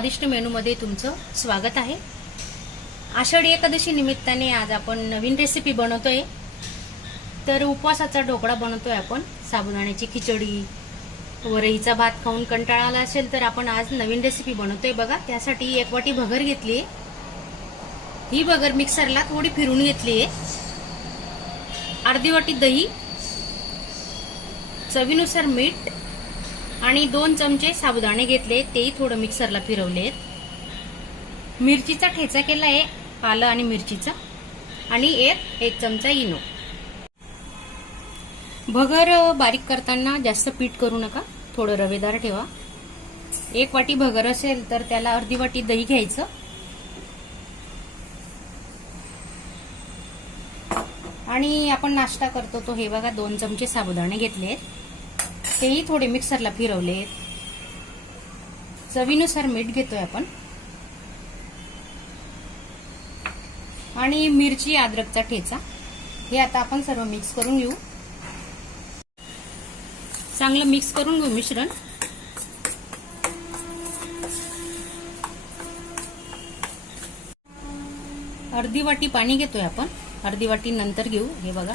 स्वादिष्ट मेनूमध्ये तुमचं स्वागत आहे. आषाढी एकादशी निमित्ताने आज आपण नवीन रेसिपी बनवतोय. तर उपवासाचा ढोकळा बनवतोय आपण. साबुदाण्याची खिचडी वरईचा भात खाऊन कंटाळा आला असेल तर आपण आज नवीन रेसिपी बनवतोय बघा. त्यासाठी एक वाटी भगर घेतली ही भगर मिक्सरला थोडी फिरून घेतली अर्धी वाटी दही चवीनुसार मीठ आणि दोन चमचे साबुदाणे घेतले तेही थोडं मिक्सरला फिरवले. मिरचीचा ठेचा केला आहे पालं आणि मिरचीचा. आणि एक एक चमचा इनो. भगर बारीक करताना जास्त पीठ करू नका थोडं रवेदार ठेवा. एक वाटी भगर असेल तर त्याला अर्धी वाटी दही घ्यायचं. आणि आपण नाश्ता करतो तो हे बघा दोन चमचे साबुदाणे घेतले तेही थोडे मिक्सरला फिरवलेत चवीनुसार मीठ घेतोय आपण. आणि मिरची अद्रकचा ठेचा. हे आता आपण सर्व मिक्स करून घेऊ. चांगलं मिक्स करून घेऊ मिश्रण. अर्धी वाटी पाणी घेतोय आपण. अर्धी वाटी नंतर घेऊ. हे बघा.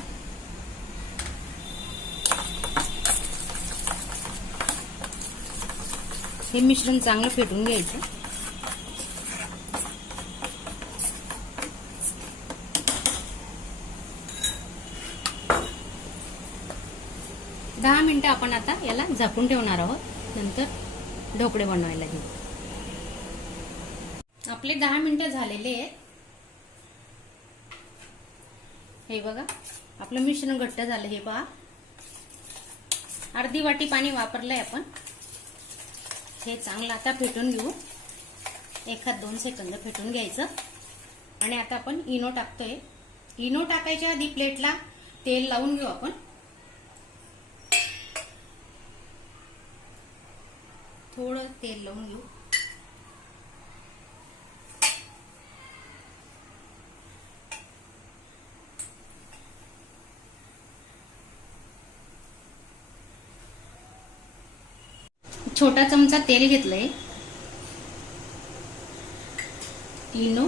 हे मिश्रण चांगलं फेटून घ्यायचं. दहा मिनटं आपण आता याला झाकून ठेवणार आहोत. नंतर ढोकळे बनवायला घेऊ. आपले दहा मिनिटं झालेले आहेत. हे बघा आपलं मिश्रण घट्ट झालं हे पहा. अर्धी वाटी पाणी वापरलंय आपण. हे चांगलं आता फेटून घेऊ. एखाद दोन सेकंद फेटून घ्यायचं. आणि आता आपण इनो टाकतोय. इनो टाकायच्या आधी प्लेटला तेल लावून घेऊ आपण. थोडं तेल लावून घेऊ. छोटा चमचा तेल घेतलंय. इनो.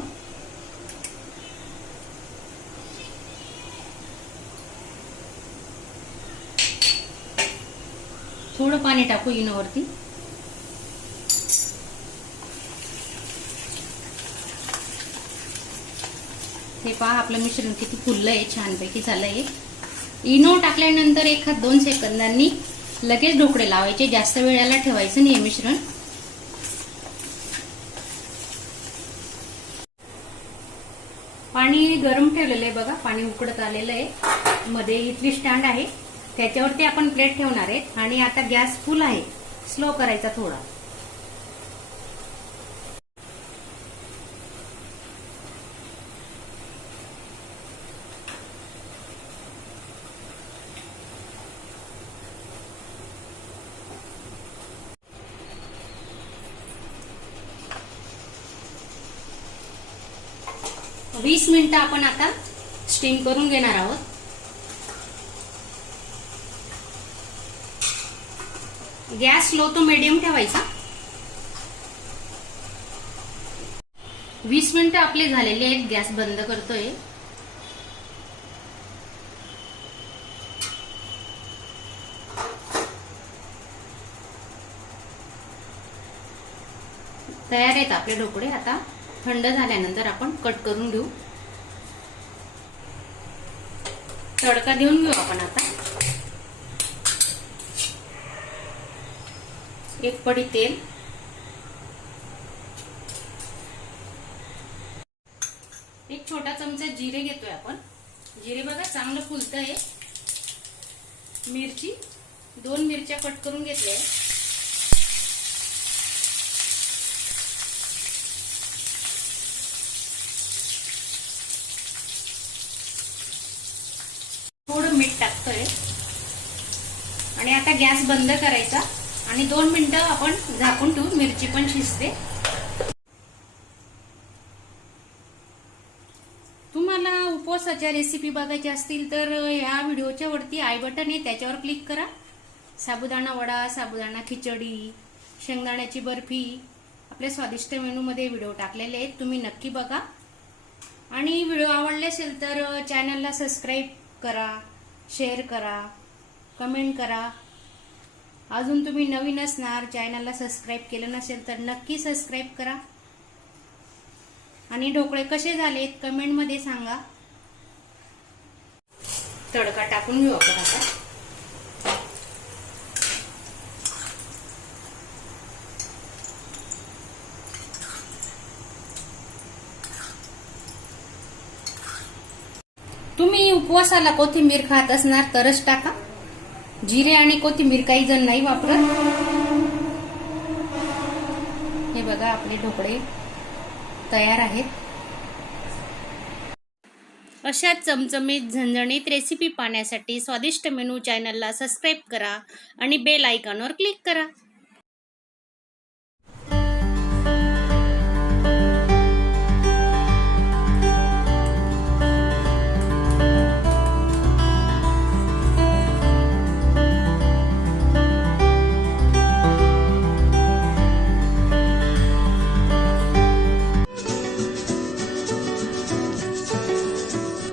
थोडं पाणी टाकू इनोवरती. हे पहा आपलं मिश्रण किती फुललंय छानपैकी झालंय. इनो टाकल्यानंतर एखाद दोन सेकंदांनी लगेच ढोकळे लावायचे. जास्त वेळाला ठेवायचं नाही मिश्रण. पाणी गरम ठेवलेलं आहे बघा. पाणी उकडत आलेलं आहे. मध्ये इथली स्टँड आहे. त्याच्यावरती आपण प्लेट ठेवणार आहे. आणि आता गॅस फुल आहे. स्लो करायचा थोडा. वीस मिनिटं आपण आता स्टीम करून घेणार आहोत. गॅस लो तो मिडियम ठेवायचा. वीस मिनिटं आपले झालेले आहेत गॅस बंद करतोय. तयार आहेत आपले ढोकळे आता. थंड झाल्यानंतर आपण कट करून घेऊ. तडका देऊन घेऊ आपण आता. एक पडी तेल. एक छोटा चमचा जिरे घेतोय आपण. जिरे बघा चांगलं फुलत आहे मिरची दोन मिरच्या कट करून घेतल्या थोडं मीठ टाकतोय आणि आता गॅस बंद करायचा आणि दोन मिनिटं आपण झाकून ठेवू मिरची पण शिजते. तुम्हाला उपवासाच्या रेसिपी बघायच्या असतील तर ह्या व्हिडिओच्या वरती आय बटन आहे त्याच्यावर क्लिक करा. साबुदाणा वडा साबुदाणा खिचडी शेंगदाण्याची बर्फी आपल्या स्वादिष्ट मेनूमध्ये व्हिडिओ टाकलेले आहेत तुम्ही नक्की बघा. आणि व्हिडिओ आवडले असेल तर चॅनलला सबस्क्राईब करा शेअर करा. कमेंट करा. अजून तुम्ही नवीन असणार चॅनलला सबस्क्राईब केलं नसेल तर नक्की सबस्क्राईब करा. आणि ढोकळे कसे झालेत कमेंटमध्ये सांगा. तडका टाकून घेऊ आपण आता. तुम्ही उपवासाला कोथिंबीर खात असणार तरच टाका. जिरे आणि कोथिंबीर काही जण नाही वापरत. हे बघा आपले ढोकळे तयार आहेत. अशा चमचमीत झणझणीत रेसिपी पाहण्यासाठी स्वादिष्ट मेनू चॅनलला सबस्क्राईब करा आणि बेल आयकॉनवर क्लिक करा.